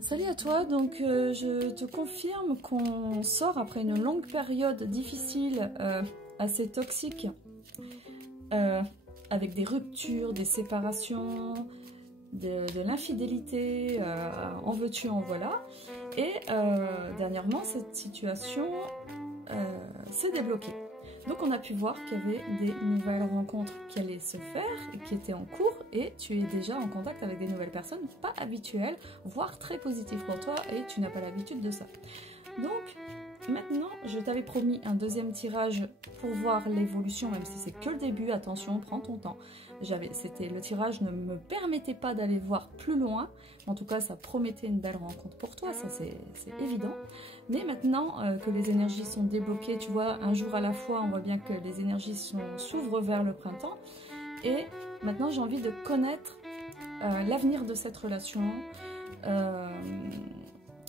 Salut à toi, donc je te confirme qu'on sort après une longue période difficile, assez toxique, avec des ruptures, des séparations, de l'infidélité, en veux-tu, en voilà. Et dernièrement, cette situation s'est débloquée. Donc on a pu voir qu'il y avait des nouvelles rencontres qui allaient se faire, et qui étaient en cours, et tu es déjà en contact avec des nouvelles personnes pas habituelles, voire très positives pour toi, et tu n'as pas l'habitude de ça. Donc maintenant, je t'avais promis un deuxième tirage pour voir l'évolution, même si c'est que le début, attention, prends ton temps. Le tirage ne me permettait pas d'aller voir plus loin, en tout cas ça promettait une belle rencontre pour toi, ça c'est évident. Mais maintenant que les énergies sont débloquées, tu vois, un jour à la fois, on voit bien que les énergies s'ouvrent vers le printemps. Et maintenant j'ai envie de connaître l'avenir de cette relation,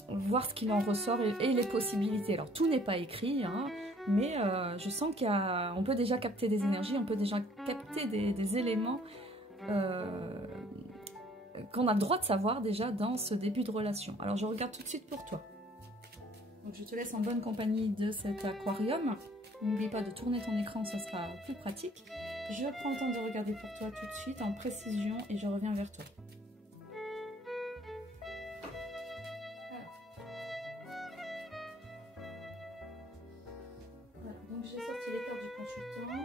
voir ce qu'il en ressort et les possibilités. Alors tout n'est pas écrit, hein, mais je sens qu'on peut déjà capter des énergies, on peut déjà capter des éléments qu'on a le droit de savoir déjà dans ce début de relation. Alors je regarde tout de suite pour toi. Donc je te laisse en bonne compagnie de cet aquarium. N'oublie pas de tourner ton écran, ce sera plus pratique. Je prends le temps de regarder pour toi tout de suite en précision et je reviens vers toi. Voilà, donc j'ai sorti les cartes du consultant.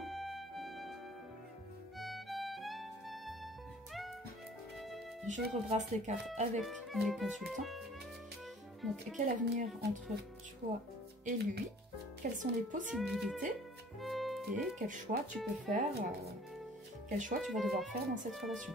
Je rebrasse les cartes avec les consultants. Donc, quel avenir entre toi et lui? Quelles sont les possibilités? Et quel choix tu peux faire? Quel choix tu vas devoir faire dans cette relation?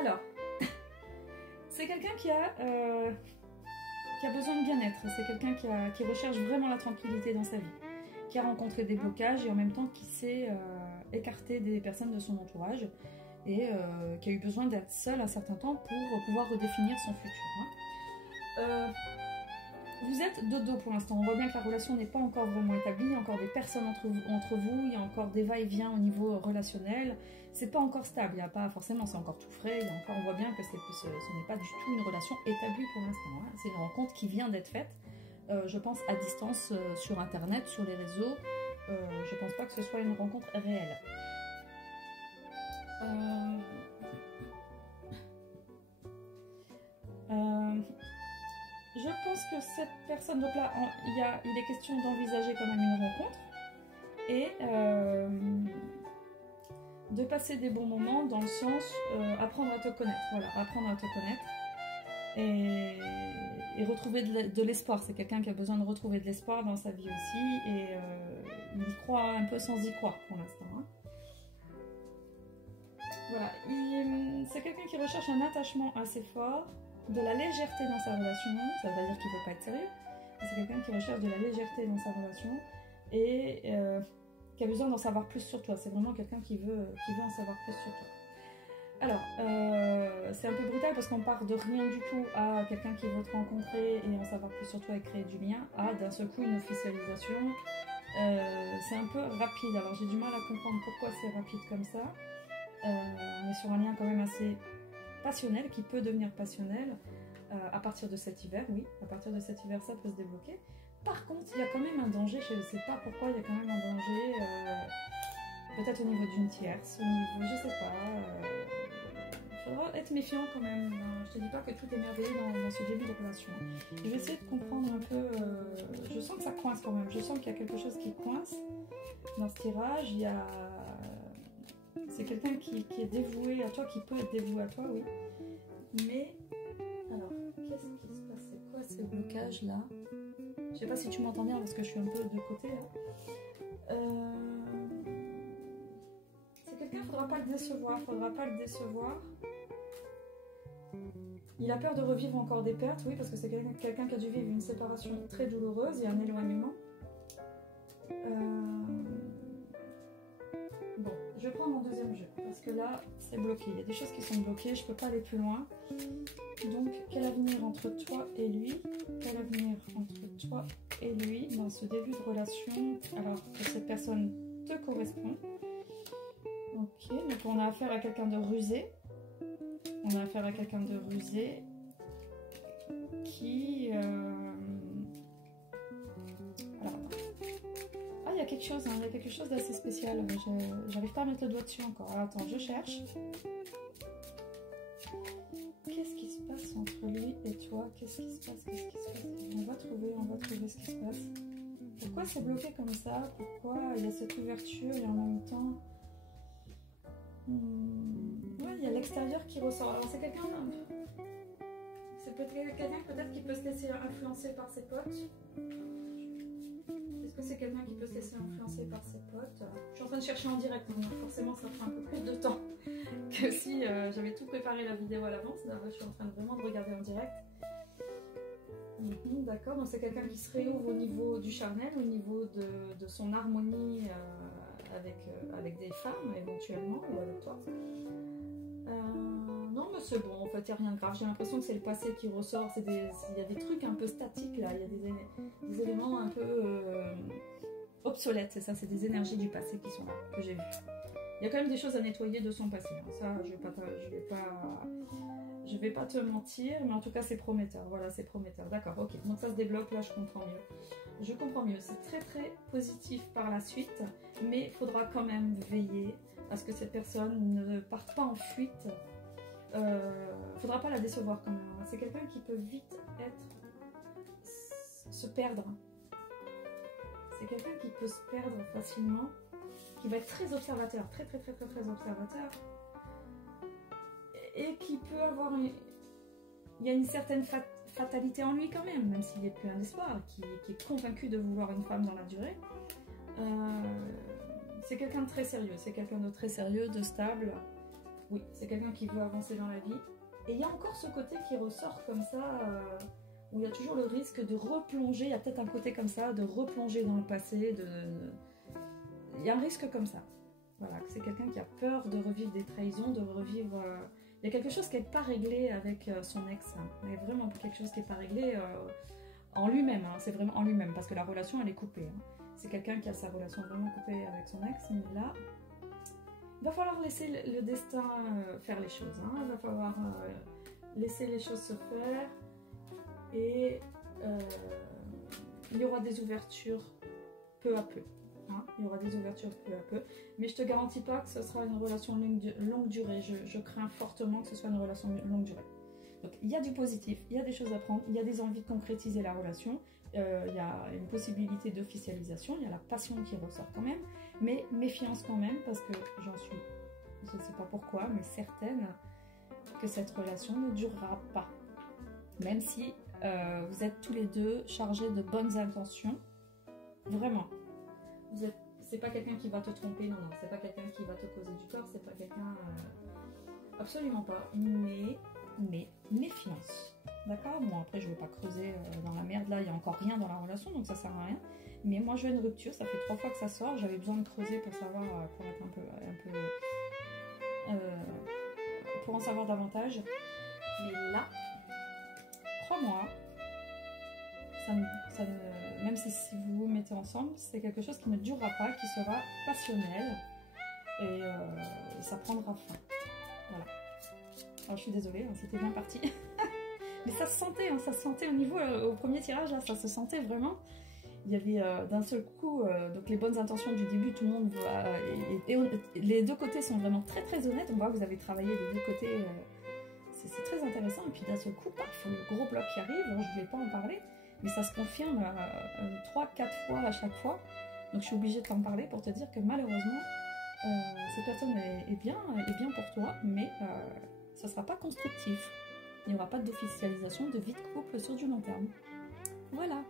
Alors, c'est quelqu'un qui a besoin de bien-être, c'est quelqu'un qui recherche vraiment la tranquillité dans sa vie, qui a rencontré des blocages et en même temps qui s'est écarté des personnes de son entourage et qui a eu besoin d'être seul un certain temps pour pouvoir redéfinir son futur. Hein. Vous êtes de dos pour l'instant, on voit bien que la relation n'est pas encore vraiment établie, il y a encore des personnes entre vous, il y a encore des va-et-vient au niveau relationnel, c'est pas encore stable, il y a pas forcément, c'est encore tout frais, il y a encore, on voit bien que ce n'est pas du tout une relation établie pour l'instant, hein. C'est une rencontre qui vient d'être faite, je pense à distance sur internet, sur les réseaux, je pense pas que ce soit une rencontre réelle. Je pense que cette personne, donc là, il est question d'envisager quand même une rencontre et de passer des bons moments dans le sens apprendre à te connaître, voilà, apprendre à te connaître et retrouver de l'espoir. C'est quelqu'un qui a besoin de retrouver de l'espoir dans sa vie aussi et il y croit un peu sans y croire pour l'instant. Hein. Voilà, c'est quelqu'un qui recherche un attachement assez fort, de la légèreté dans sa relation, ça veut pas dire qu'il ne veut pas être sérieux, mais c'est quelqu'un qui recherche de la légèreté dans sa relation et qui a besoin d'en savoir plus sur toi. C'est vraiment quelqu'un qui veut en savoir plus sur toi. Alors, c'est un peu brutal parce qu'on part de rien du tout à quelqu'un qui veut te rencontrer et en savoir plus sur toi et créer du lien, à d'un seul coup une officialisation. C'est un peu rapide, alors j'ai du mal à comprendre pourquoi c'est rapide comme ça. On est sur un lien quand même assez passionnel, qui peut devenir passionnel à partir de cet hiver, oui, à partir de cet hiver ça peut se débloquer. Par contre, il y a quand même un danger, je ne sais pas pourquoi, il y a quand même un danger, peut-être au niveau d'une tierce, au niveau, je sais pas, il faudra être méfiant quand même, je te dis pas que tout est merveilleux dans ce début de relation. Je vais essayer de comprendre un peu, je sens que ça coince quand même, je sens qu'il y a quelque chose qui coince dans ce tirage, il y a... C'est quelqu'un qui est dévoué à toi, qui peut être dévoué à toi, oui. Mais, alors, qu'est-ce qui se passe? C'est quoi ces blocages là? Je sais pas si tu m'entends bien parce que je suis un peu de côté là. C'est quelqu'un, faudra pas le décevoir, Il a peur de revivre encore des pertes, oui, parce que c'est quelqu'un qui a dû vivre une séparation très douloureuse et un éloignement. Bon, je vais prendre mon deuxième jeu, parce que là, c'est bloqué. Il y a des choses qui sont bloquées, je ne peux pas aller plus loin. Donc, quel avenir entre toi et lui? Quel avenir entre toi et lui dans ce début de relation, alors que cette personne te correspond? Ok, donc on a affaire à quelqu'un de rusé. On a affaire à quelqu'un de rusé qui... Alors, ah, il y a quelque chose, hein, il y a quelque chose d'assez spécial. J'arrive pas à mettre le doigt dessus encore. Alors, attends, je cherche. Qu'est-ce qui se passe entre lui et toi? Qu'est-ce qui se passe? Qu'est-ce qui se passe? On va trouver ce qui se passe. Pourquoi c'est bloqué comme ça? Pourquoi il y a cette ouverture et en même temps... Ouais, il y a l'extérieur qui ressort. Alors c'est quelqu'un... C'est peut-être quelqu'un peut-être qui peut se laisser influencer par ses potes. Est-ce que c'est quelqu'un qui peut se laisser influencer par ses potes? Je suis en train de chercher en direct, donc forcément ça prend un peu plus de temps que si j'avais tout préparé la vidéo à l'avance. Là, je suis en train vraiment de regarder en direct. D'accord, donc c'est quelqu'un qui se réouvre au niveau du charnel, au niveau de son harmonie avec des femmes éventuellement, ou avec toi. Non mais c'est bon, en fait il n'y a rien de grave, j'ai l'impression que c'est le passé qui ressort, il y a des trucs un peu statiques là, il y a des éléments un peu obsolètes, c'est ça, c'est des énergies du passé qui sont là, que j'ai vu. Il y a quand même des choses à nettoyer de son passé, hein. Ça je vais pas te mentir, mais en tout cas c'est prometteur, voilà c'est prometteur, d'accord, ok, donc ça se débloque, là je comprends mieux. Je comprends mieux, c'est très très positif par la suite, mais il faudra quand même veiller à ce que cette personne ne parte pas en fuite. Faudra pas la décevoir quand même. C'est quelqu'un qui peut vite se perdre. C'est quelqu'un qui peut se perdre facilement, qui va être très observateur, très observateur, et qui peut avoir il y a une certaine fatalité en lui quand même s'il est plein d'espoir, qui est convaincu de vouloir une femme dans la durée. C'est quelqu'un de très sérieux, c'est quelqu'un de très sérieux, de stable. Oui, c'est quelqu'un qui veut avancer dans la vie. Et il y a encore ce côté qui ressort comme ça, où il y a toujours le risque de replonger, il y a peut-être un côté comme ça, de replonger dans le passé, il y a un risque comme ça. Voilà, c'est quelqu'un qui a peur de revivre des trahisons, de revivre... Il y a quelque chose qui n'est pas réglé avec son ex, hein. Il y a vraiment quelque chose qui n'est pas réglé en lui-même, hein. C'est vraiment en lui-même, parce que la relation, elle est coupée, hein. C'est quelqu'un qui a sa relation vraiment coupée avec son ex, mais là... Il va falloir laisser le destin faire les choses, hein. Il va falloir laisser les choses se faire et il y aura des ouvertures peu à peu, hein. Il y aura des ouvertures peu à peu, mais je te garantis pas que ce sera une relation longue durée. Je crains fortement que ce soit une relation longue durée. Donc il y a du positif, il y a des choses à prendre, il y a des envies de concrétiser la relation, il y a une possibilité d'officialisation, il y a la passion qui ressort quand même, mais méfiance quand même, parce que j'en suis, je ne sais pas pourquoi, mais certaine que cette relation ne durera pas. Même si vous êtes tous les deux chargés de bonnes intentions, vraiment. C'est pas quelqu'un qui va te tromper, non, c'est pas quelqu'un qui va te causer du tort, c'est pas quelqu'un... absolument pas, mais méfiance. D'accord? Bon, après, je ne vais pas creuser dans la merde, là, il n'y a encore rien dans la relation, donc ça sert à rien. Mais moi, je veux une rupture, ça fait 3 fois que ça sort, j'avais besoin de creuser pour savoir, pour être pour en savoir davantage. Mais là, crois-moi, même si vous vous mettez ensemble, c'est quelque chose qui ne durera pas, qui sera passionnel, et ça prendra fin. Voilà. Alors, je suis désolée, hein, c'était bien parti. Mais ça se sentait, hein, ça se sentait au niveau, au premier tirage, là, ça se sentait vraiment. Il y avait d'un seul coup, donc les bonnes intentions du début, tout le monde voit, et les deux côtés sont vraiment très honnêtes. On voit que vous avez travaillé des deux côtés, c'est très intéressant. Et puis d'un seul coup, paf, le gros bloc qui arrive, bon, je ne voulais pas en parler, mais ça se confirme 3-4 fois à chaque fois. Donc je suis obligée de t'en parler pour te dire que malheureusement, cette personne est bien pour toi, mais ça ne sera pas constructif. Il n'y aura pas d'officialisation de vie de couple sur du long terme. Voilà.